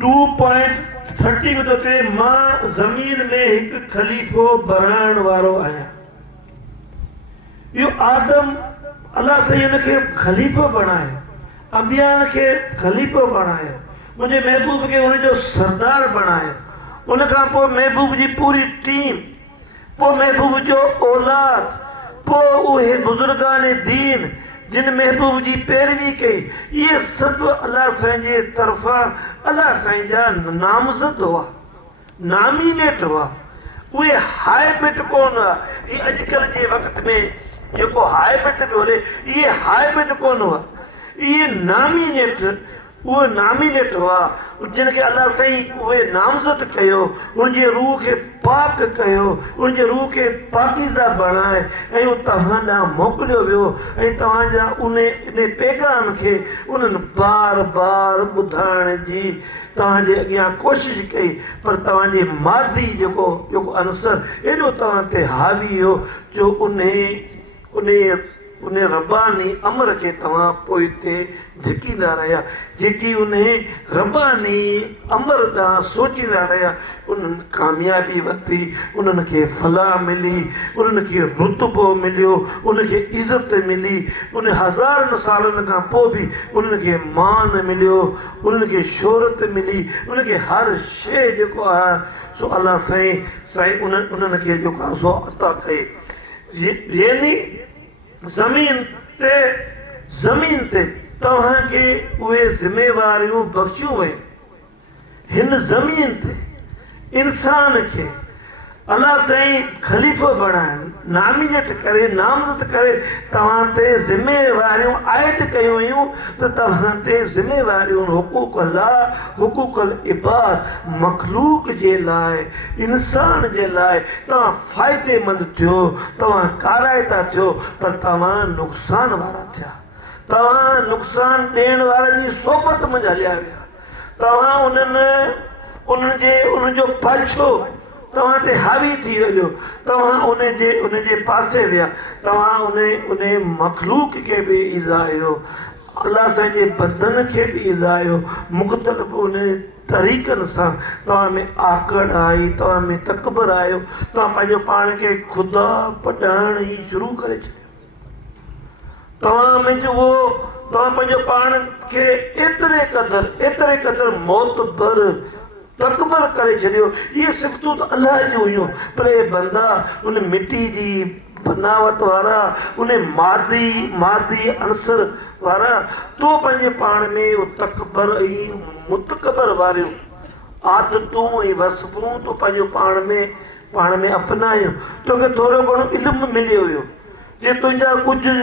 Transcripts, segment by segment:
2.30 में तो चे मां ज़मीन में एक खलीफ़ो बणाइण वारो आहियां। यो आदम अल्लाह से इनके खलीफ़ो बणाए, अंबियान के खलीफ़ो बणाए, मुझे महबूब के उन जो सरदार बणाए, उन खां पोइ महबूब जी पूरी टीम, पोइ महबूब जो औलाद, पोइ उहे बुजुर्गान दीन जिन महबूब जी पैरवी कई, ये सब अल्लाह साईं जे तरफ़ां अल्लाह साईं जा नामज़द हुआ, नामीनेट हुआ। उहे हाइब्रिड कोन हुआ। ये अॼुकल्ह जे वक़्त में जेको हाइब्रिड पियो हले, इहे हाइब्रिड कोन हुआ, इहे नामीनेट, उहे नामीनेट हुआ जिनखे अल्लाह साईं उहे नामज़द कयो, उनजे रूह खे पाक कयो, उनजे रूह खे पाकीज़ा बणाए ऐं उहो तव्हां ॾांहुं मोकिलियो वियो ऐं तव्हांजा इन पैगाम खे उन्हनि बार बार ॿुधाइण जी तव्हांजे अॻियां कोशिशि कई, पर तव्हांजे मादी जेको अंसर एॾो तव्हां ते हावी हो जो उन रब्बानी अमर खे तव्हां पोइते धिकींदा रहिया। जेकी उन रब्बानी अमर ॾांहुं सोचींदा रहिया, उन्हनि कामयाबी वरिती, उन्हनि खे फलाह मिली, उन्हनि खे रुतबो मिलियो, उनखे इज़त मिली, उन हज़ारनि सालनि खां पोइ बि उन्हनि खे मान मिलियो, उन्हनि खे शोहरत मिली, उनखे हर शइ जेको आहे सो अल्लाह साईं उन्हनि खे जेको आहे सो अता कई। यानी ज़मीन ते तव्हांखे उहे ज़िम्मेवारियूं बख़्शियूं वयूं। हिन ज़मीन ते इंसान खे अल्लाह साईं ख़लीफ़ो बणाइण, नामीनेट करे, नामज़द करे तव्हां ते ज़िम्मेवारियूं आयद कयूं वयूं त तव्हां ते ज़िम्मेवारियूं हुकूकुल इबाद मखलूक जे लाइ, इंसान जे लाइ तव्हां फ़ाइदेमंद थियो, तव्हां काराइता थियो, पर तव्हां नुक़सान वारा थिया, तव्हां नुक़सान ॾियण वारनि जी सोबत में हलिया विया, तव्हां उन्हनि जो पाछो तव्हां ते हावी थी वियो, तव्हां उनजे पासे विया, तव्हां उन मखलूक खे बि ईज़ायो, अल्लाह साईं जे बंदन खे बि ईज़ायो, मुख़्तलिफ़ उन तरीक़नि सां तव्हां में आकड़ आई, तव्हां में तकबर आयो, तव्हां पंहिंजो पाण खे ख़ुदा पढ़ाइण ई शुरू करे छॾियो, तव्हां पंहिंजो पाण खे एतिरे क़दुरु मोतबर तकबर करे छॾियो। इहे सिफ़तूं त अलाह जूं हुयूं, पर हे बंदा उन मिटी जी बनावट वारा, उन मादी अंसर वारा, तो पंहिंजे पाण में उहो तकबर ऐं मुतकबर वारियूं आदतूं ऐं वसफ़ूं तो पंहिंजो पाण में अपनायूं। तोखे थोरो घणो इल्मु मिलियो हुयो, जे तुंहिंजा कुझु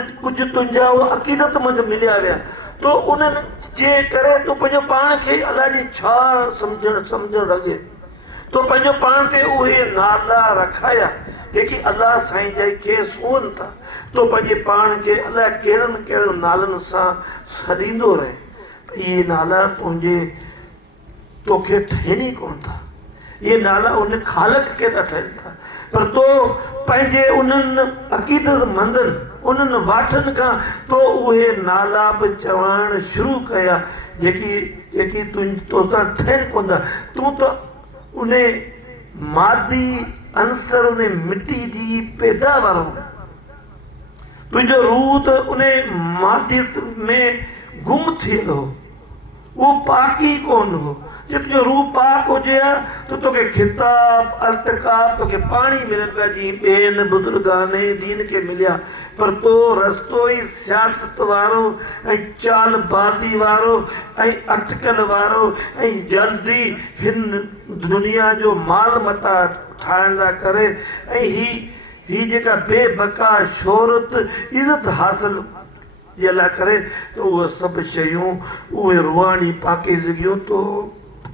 तुंहिंजा उहे अक़ीदतमंद मिलिया विया, तो उन्हनि जे करे तूं पंहिंजो पाण खे अलाह जी छा सम्झणु लॻे, तो पंहिंजो पाण ते उहे नाला रखाया जेकी अलाह साईं खे सुहनि था, तो पंहिंजे पाण खे अलाह कहिड़नि नालनि सां सॾींदो रहे। इहे नाला तोखे ठहिणी कोन था, इहे नाला उन ख़ालिक खे था ठहिनि था, पर तो पंहिंजे उन्हनि अक़ीदतमंदनि उन्हनि वाठनि खां तो उहे नाला बि चवणु शुरू कया जेकी तोसां ठहिनि कोन था। तूं त उन मादी अंसर, उन मिटी जी पैदावार, तुंहिंजो रूह त उन मादियत में गुम थियल हो, उहो पाकी कोन हो। जे तुंहिंजो रूह पाक हुजे हा त तोखे खिताब अल्तकाब तोखे पाणी मिलनि पिया जीअं ॿियनि बुज़ुर्गाने दीन खे मिलिया, पर तो रस्तो ई सियासत वारो ऐं चालबाज़ी वारो ऐं अटकल वारो ऐं जल्दी हिन दुनिया जो माल मता ठाहिण लाइ करे ऐं ही जेका बेबका शोहरत इज़त हासिल जे लाइ करे, त उहे सभु शयूं उहे रुहानी पाकीज़गियूं तो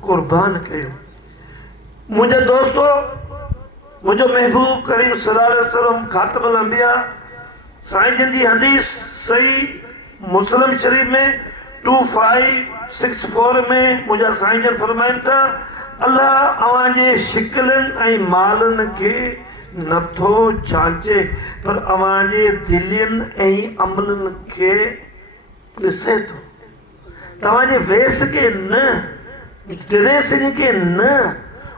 कुर्बान कयो। मुंहिंजा दोस्तो, मुंहिंजो महबूब करीम सल्लल्लाहु अलैहि वसल्लम ख़ातिमुल अंबिया साईं जन जी हदीस सही मुस्लिम शरीफ में 2564 में मुंहिंजा साईं जन फरमाइनि था, अल्लाह अव्हांजे शिकिलनि ऐं मालनि खे नथो जांचे, पर अव्हांजे दिलनि ऐं अमलनि खे ॾिसे थो। तव्हांजे वेस खे न, ड्रेसिंग खे न,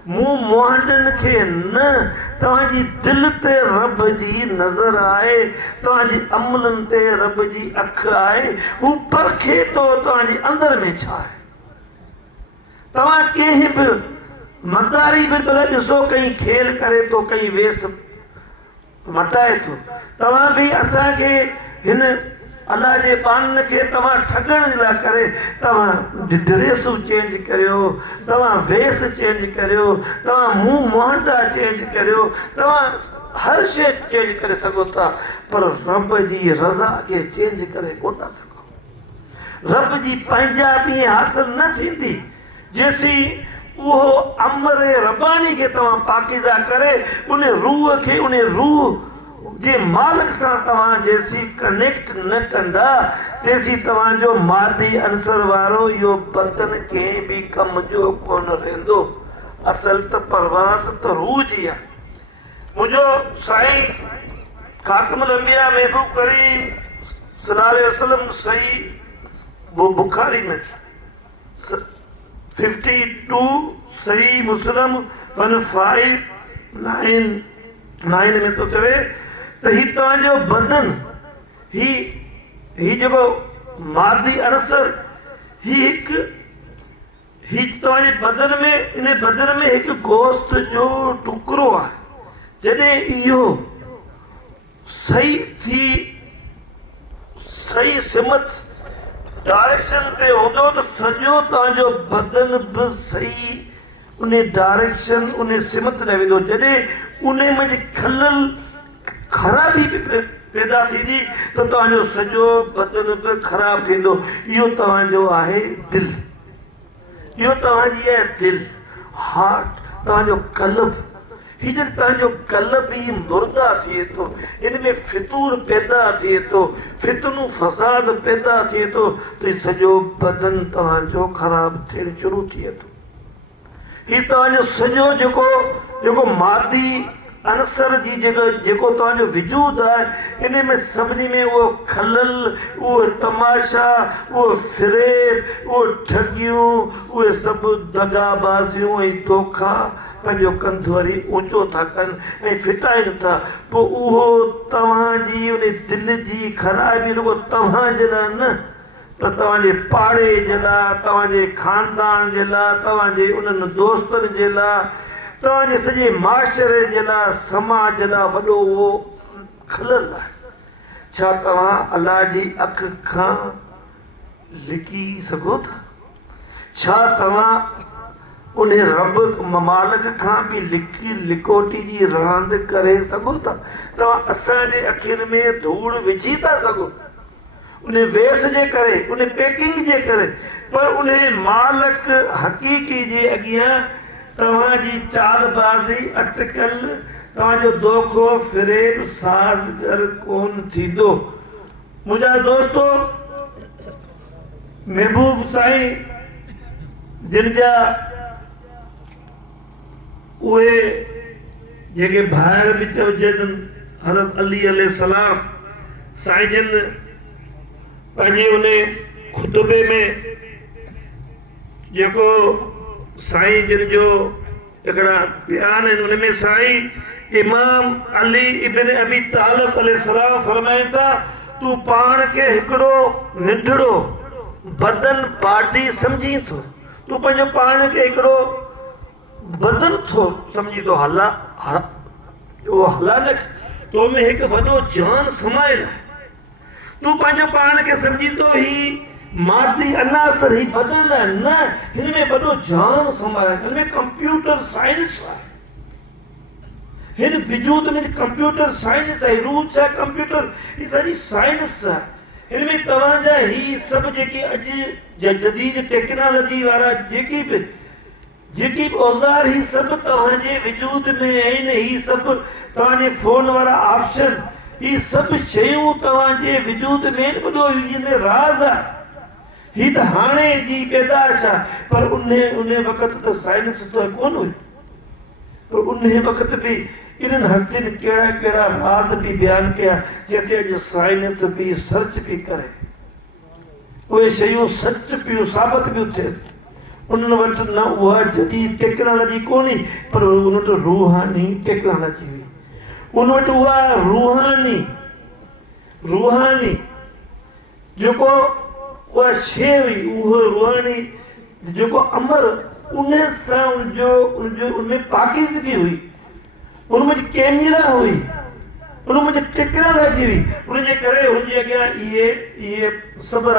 मुंहुं मुहांडनि खे न, तव्हांजी दिलि ते रब जी नज़र आहे, तव्हांजी अमलनि ते रब जी अखि आहे। हू परखे थो तव्हांजे अंदर में छा आहे। तव्हां कंहिं बि मदारी बि भले ॾिसो, कई खेल करे थो, कई वेस मटाए थो। तव्हां बि असांखे हिन अलाह जे बाननि खे तव्हां ठगण जे लाइ करे तव्हां ड्रेसूं चेंज करियो, तव्हां वेस चेंज करियो, तव्हां मुंहुं मुहांडा चेंज करियो, तव्हां हर शइ चेंज करे सघो था, पर रब जी रज़ा खे चेंज करे कोन था सघो। रब जी पंहिंजाबी हासिल न थींदी जेसीं उहो अमर रबानी खे तव्हां पाकीज़ा करे उन रूह खे, उन रूह जे मालिक सां तव्हां जेसीं कनेक्ट न कंदा, तेसीं तव्हांजो मादी अंसर वारो इहो बदन कंहिं बि कम जो कोन रहंदो। असल त परवाज़ त रूह जी आहे। मुंहिंजो साईं ख़ातमुल अंबिया महबूब करीम सल्लल्लाहु अलैहि वसल्लम सही बुखारी में 52 सही मुस्लिम 1599 में तो चवे त ही तव्हांजो बदन, ही जेको मादी अनसर, ही तव्हांजे बदन में, इन बदन में हिकु गोश्त जो टुकड़ो आहे। जॾहिं इहो सही थी, सही सिमत डायरेक्शन ते हूंदो त सॼो तव्हांजो बदन बि सही उन डायरेक्शन, उन सिमत ते वेंदो। जॾहिं उन में खलल ख़राबी पैदा थींदी त तव्हांजो सॼो बदन बि ख़राबु थींदो। इहो तव्हांजो आहे दिलि, इहो तव्हांजी आहे दिलि, हार्ट, तव्हांजो कल्ब। हीअ जॾहिं तव्हांजो कल्ब ई मुर्दा थिए थो, इन में फितूर पैदा थिए थो, फितनू फसाद पैदा थिए थो, त सॼो बदन तव्हांजो ख़राबु थियणु शुरू थिए थो। हीअ तव्हांजो सॼो जेको मादी अनसर जी जेको तव्हांजो वजूद आहे, इन में सभिनी में उहो खलल, उहो तमाशा, उहो फिरेब, उहो ठगियूं, उहे सभु दगाबाज़ियूं ऐं धोखा पंहिंजो कंध वरी ऊचो था कनि ऐं फिटाइनि था। पोइ उहो तव्हांजी उन दिलि जी ख़राबी रुगो तव्हांजे लाइ न, त तव्हांजे पाड़े जे लाइ, तव्हांजे ख़ानदान जे लाइ, तव्हांजे उन्हनि दोस्तनि जे लाइ, तव्हांजे सॼे माशरे जे लाइ, समाज जे लाइ वॾो उहो खलल आहे। छा तव्हां अलाह जी अखि खां लिकी सघो था? छा तव्हां उन रब मालिक खां बि लिकोटी जी रांदि करे सघो था? तव्हां असांजे अखियुनि में धूड़ विझी था सघो उन वेस जे करे, उन पैकिंग जे करे, पर उन मालिक हक़ीक़ी जे अॻियां तव्हांजी चालबाज़ी अटकल, तव्हांजो दोखो फिरेब साज़गर कोन थींदो। मुंहिंजा दोस्तो, महबूब साईं जिन जा उहे जेके भाइर बि चइजनि, हज़रत अली अलैहिस्सलाम, साईं जिन पंहिंजे उन खुतबे में जेको साईं जिन जो हिकिड़ा बयान आहिनि, उन में साईं इमाम अली इब्न अबी तालिब अलैहिस्सलाम फरमाइनि था, तूं पाण खे हिकिड़ो निढड़ो बदन पार्टी सम्झी थो, तूं पंहिंजो पाण खे हिकिड़ो बदन थो सम्झी थो, उहो हला न, तो में हिकु वॾो जान समायल आहे। तूं पंहिंजो पाण खे सम्झी थो ही मादी अनासर, ही बदन आहे, न, हिन में वॾो जान समायल, हिन में कंप्यूटर साइंस आहे, हिन वजूद में कंप्यूटर साइंस आहे। रूह छा कंप्यूटर, ही सॼी साइंस आहे। हिन में तव्हांजा ही सभु जेके अॼु जदीद टेक्नोलॉजी वारा जेकी बि औज़ार, ही सभु तव्हांजे वजूद में आहिनि। ही सभु तव्हांजे फोन वारा ऑप्शन, ही सभु शयूं तव्हांजे वजूद में, ॿुधो हिन में राज़ आहे। ही त हाणे जी पैदाश आहे, पर उन वक़्तु त साइंस त कोन हुई, पर उन वक़्तु बि इन्हनि हस्तियुनि कहिड़ा कहिड़ा राज़ बि बयानु कया, जिते अॼु साइंस बि सर्च पई करे, उहे शयूं सच पियूं साबित पियूं थियनि। उन्हनि वटि न उहा जदीद टेक्नोलॉजी कोन्हे, पर उन वटि रूहानी टेक्नोलॉजी हुई। उन वटि उहा रूहानी जेको उहा शइ हुई, उहो रूहानी जेको अमर उन सां उनमें पाकीज़गी हुई, उनमें कैमरा हुई, उनमें टेक्नोलॉजी हुई। उनजे करे हुनजे अॻियां इहे सभु